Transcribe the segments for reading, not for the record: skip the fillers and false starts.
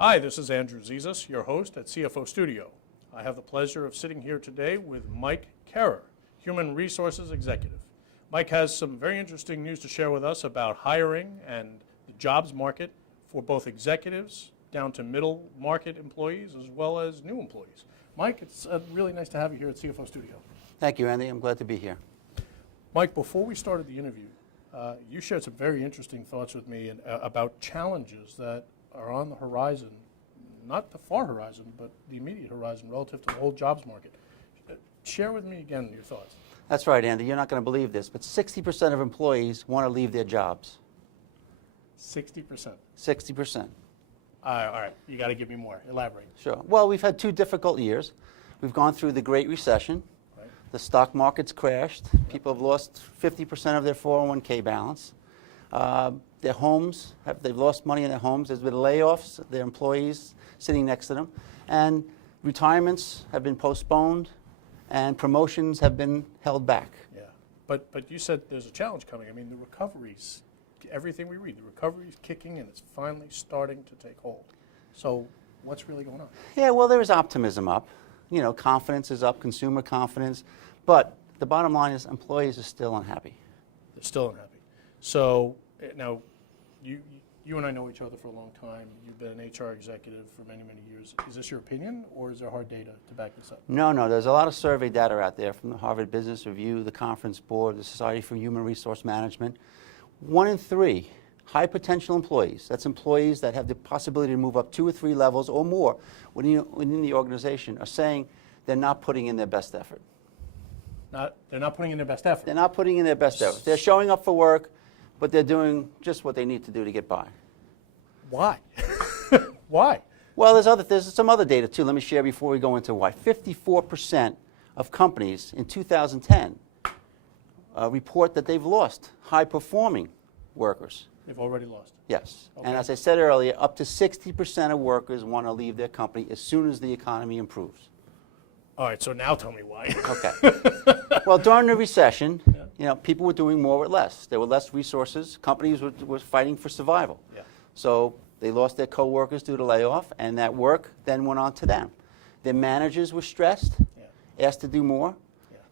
Hi, this is Andrew Zezas, your host at CFO Studio. I have the pleasure of sitting here today with Mike Kahrer, Human Resources Executive. Mike has some very interesting news to share with us about hiring and the jobs market for both executives down to middle market employees as well as new employees. Mike, it's really nice to have you here at CFO Studio. Thank you, Andy. I'm glad to be here. Mike, before we started the interview, you shared some very interesting thoughts with me about challenges that are on the horizon, not the far horizon, but the immediate horizon relative to the whole jobs market. Share with me again your thoughts. That's right, Andy. You're not going to believe this, but 60% of employees want to leave their jobs. 60%? 60%. All right, you got to give me more. Elaborate. Sure. Well, we've had 2 difficult years. We've gone through the Great Recession. Right. The stock market's crashed. People have lost 50% of their 401k balance. Their homes, they've lost money in their homes. There's been layoffs, their employees sitting next to them. And retirements have been postponed, and promotions have been held back. Yeah, but you said there's a challenge coming. I mean, the recovery's, everything we read, the recovery's kicking and it's finally starting to take hold. So what's really going on? Yeah, well, there is optimism up. You know, confidence is up, consumer confidence. But the bottom line is employees are still unhappy. They're still unhappy. So now, you and I know each other for a long time. You've been an HR executive for many, many years. Is this your opinion, or is there hard data to back this up? No, there's a lot of survey data out there from the Harvard Business Review, the Conference Board, the Society for Human Resource Management. 1 in 3 high potential employees, that's employees that have the possibility to move up 2 or 3 levels or more within the organization, are saying they're not putting in their best effort. They're not putting in their best effort. They're not putting in their best effort. They're showing up for work, but they're doing just what they need to do to get by. Why? Why? Well, there's some other data too. Let me share before we go into why. 54% of companies in 2010 report that they've lost high-performing workers. They've already lost. Yes. Okay. And as I said earlier, up to 60% of workers want to leave their company as soon as the economy improves. All right, so now tell me why. Okay. Well, during the recession, you know, people were doing more with less. There were less resources. Companies were fighting for survival. Yeah. So they lost their co-workers due to layoff, and that work then went on to them. Their managers were stressed, asked to do more,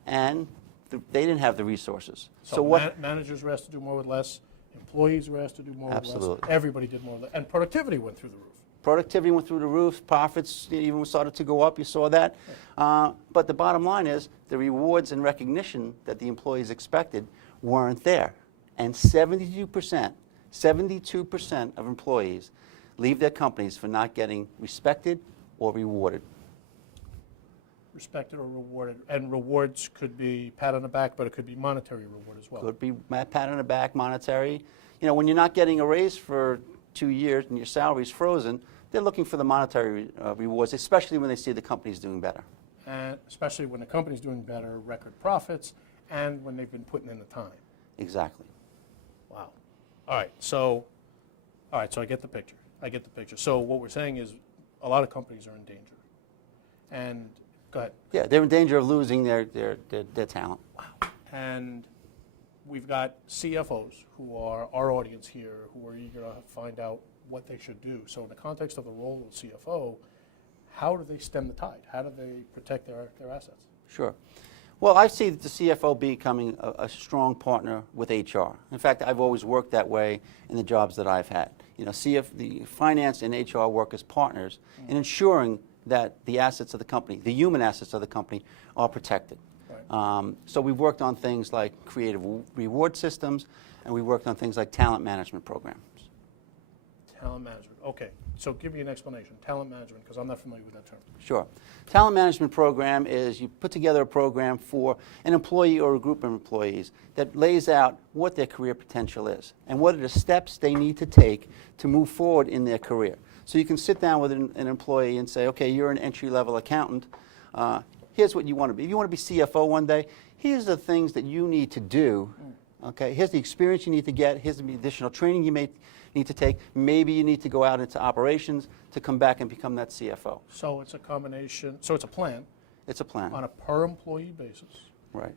and they didn't have the resources. So what managers were asked to do more with less, employees were asked to do more with less. Everybody did more with less, and productivity went through the roof. Productivity went through the roof, profits even started to go up, you saw that. But the bottom line is the rewards and recognition that the employees expected weren't there. And 72% of employees leave their companies for not getting respected or rewarded. Respected or rewarded, and rewards could be pat on the back, but it could be monetary reward as well. Could be pat on the back, monetary. You know, when you're not getting a raise for 2 years and your salary's frozen, they're looking for the monetary rewards, especially when they see the company's doing better. And especially when the company's doing better, record profits, and when they've been putting in the time. Exactly. Wow. All right, so I get the picture. So what we're saying is a lot of companies are in danger. And go ahead. Yeah, they're in danger of losing their talent. Wow. And we've got CFOs who are our audience here who are eager to find out what they should do. So in the context of the role of CFO, how do they stem the tide? How do they protect their assets? Sure. Well, I see the CFO becoming a strong partner with HR. In fact, I've always worked that way in the jobs that I've had. You know, the finance and HR work as partners in ensuring that the assets of the company, the human assets of the company, are protected. Right. So we've worked on things like creative reward systems, and we worked on things like talent management programs. Talent management. Okay. So give me an explanation. Talent management, because I'm not familiar with that term. Sure. Talent management program is you put together a program for an employee or a group of employees that lays out what their career potential is and what are the steps they need to take to move forward in their career. So you can sit down with an employee and say, okay, you're an entry-level accountant. Here's what you want to be. If you want to be CFO one day, here's the things that you need to do. Okay, here's the experience you need to get. Here's the additional training you may need to take. Maybe you need to go out into operations to come back and become that CFO. So it's a combination. So it's a plan. It's a plan. On a per employee basis. Right.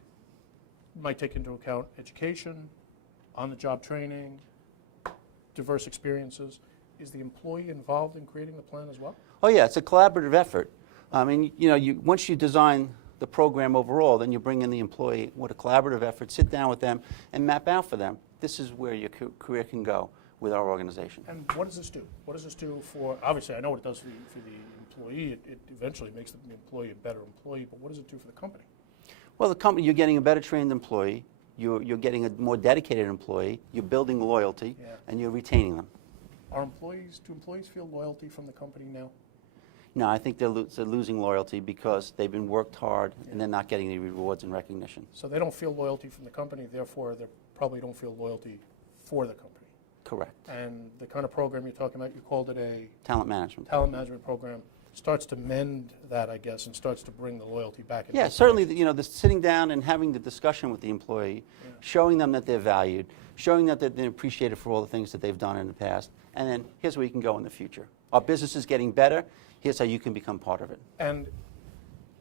You might take into account education, on-the-job training, diverse experiences. is the employee involved in creating the plan as well? Oh yeah, it's a collaborative effort. I mean, once you design the program overall, then you bring in the employee with a collaborative effort, sit down with them, and map out for them, this is where your career can go with our organization. And what does this do? What does this do for, obviously I know what it does for the employee, it eventually makes the employee a better employee, but what does it do for the company? Well, the company, you're getting a better trained employee, you're getting a more dedicated employee, you're building loyalty, Yeah. and you're retaining them. Do employees feel loyalty from the company now? No, I think they're losing loyalty because they've been worked hard and they're not getting any rewards and recognition. So they don't feel loyalty from the company, therefore they probably don't feel loyalty for the company. Correct. And the kind of program you're talking about, you called it a Talent management. talent management program, starts to mend that, I guess, and starts to bring the loyalty back. Yeah, certainly, the sitting down and having the discussion with the employee, Yeah. showing them that they're valued, showing that they're appreciated for all the things that they've done in the past, and then here's where you can go in the future. Our business is getting better, here's how you can become part of it. And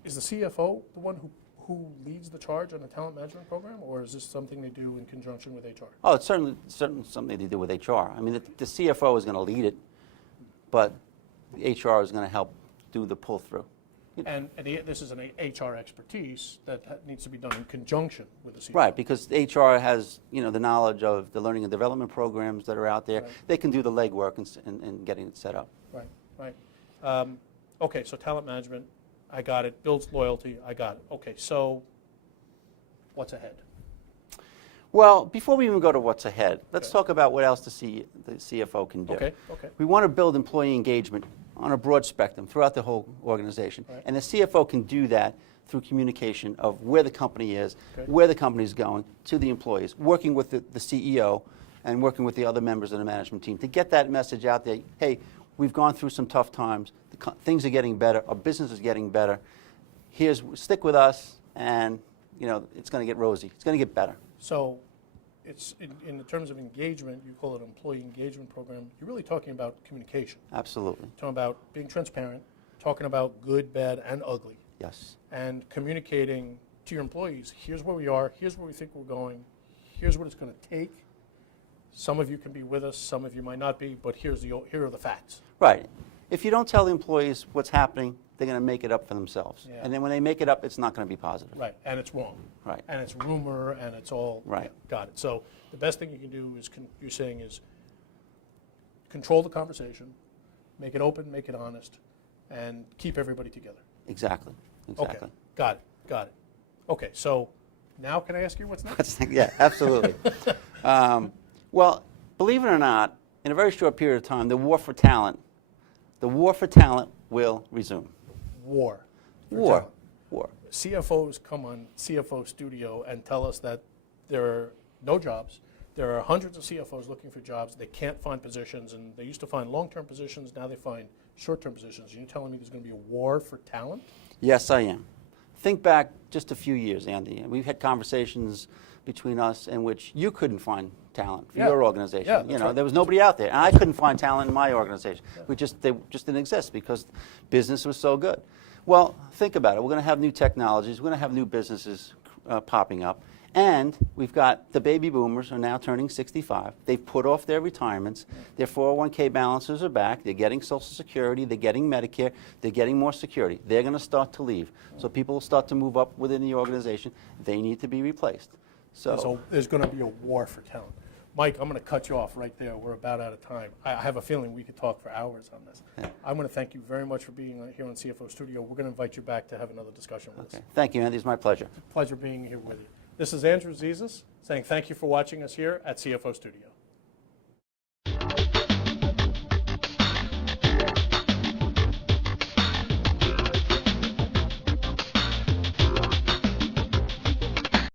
is the CFO the one who leads the charge on the talent management program, or is this something they do in conjunction with HR? Oh, it's certainly something to do with HR. I mean, the CFO is going to lead it, but the HR is going to help do the pull-through. And this is an HR expertise that needs to be done in conjunction with the CFO. Right, because HR has, the knowledge of the learning and development programs that are out there. Right. They can do the legwork in getting it set up. Right. Okay, so talent management, I got it. Builds loyalty, I got it. Okay, so what's ahead? Well, before we even go to what's ahead, let's Okay. talk about what else the CFO can do. Okay. We want to build employee engagement on a broad spectrum throughout the whole organization. Right. And the CFO can do that through communication of where the company is, Okay. where the company is going, to the employees, working with the CEO and working with the other members of the management team to get that message out there. Hey, we've gone through some tough times. Things are getting better. Our business is getting better. Stick with us, and it's going to get rosy. It's going to get better. So it's in the terms of engagement, you call it employee engagement program. You're really talking about communication. Absolutely. Talking about being transparent, talking about good, bad, and ugly, Yes. and communicating to your employees, here's where we are, here's where we think we're going, here's what it's going to take. Some of you can be with us, some of you might not be, but here are the facts. Right. If you don't tell the employees what's happening, they're going to make it up for themselves. Yeah. And then when they make it up, it's not going to be positive. Right, and it's wrong. Right. And it's rumor, and it's all. Right. Yeah, got it. So the best thing you can do is, you're saying is, control the conversation, make it open, make it honest, and keep everybody together. Exactly. Okay, Exactly. got it. Okay, so now can I ask you what's next? Yeah, absolutely. Well, believe it or not, in a very short period of time, the war for talent will resume. War. for War. talent. War. CFOs come on CFO Studio and tell us that there are no jobs. There are hundreds of CFOs looking for jobs. They can't find positions, and they used to find long-term positions. Now they find short-term positions. You're telling me there's going to be a war for talent? Yes, I am. Think back just a few years, Andy. We've had conversations between us in which you couldn't find talent for Yeah. your organization. Yeah, that's right. There was nobody out there, and I couldn't find talent in my organization. Yeah. They just didn't exist because business was so good. Well, think about it. We're going to have new technologies. We're going to have new businesses popping up. And we've got the baby boomers are now turning 65. They've put off their retirements. Their 401k balances are back. They're getting Social Security. They're getting Medicare. They're getting more security. They're going to start to leave. So people will start to move up within the organization. They need to be replaced. So there's going to be a war for talent. Mike, I'm going to cut you off right there. We're about out of time. I have a feeling we could talk for hours on this. Yeah. I'm going to thank you very much for being here on CFO Studio. We're going to invite you back to have another discussion with us. Thank you, Andy. It's my pleasure. Pleasure being here with you. This is Andrew Zezas saying thank you for watching us here at CFO Studio.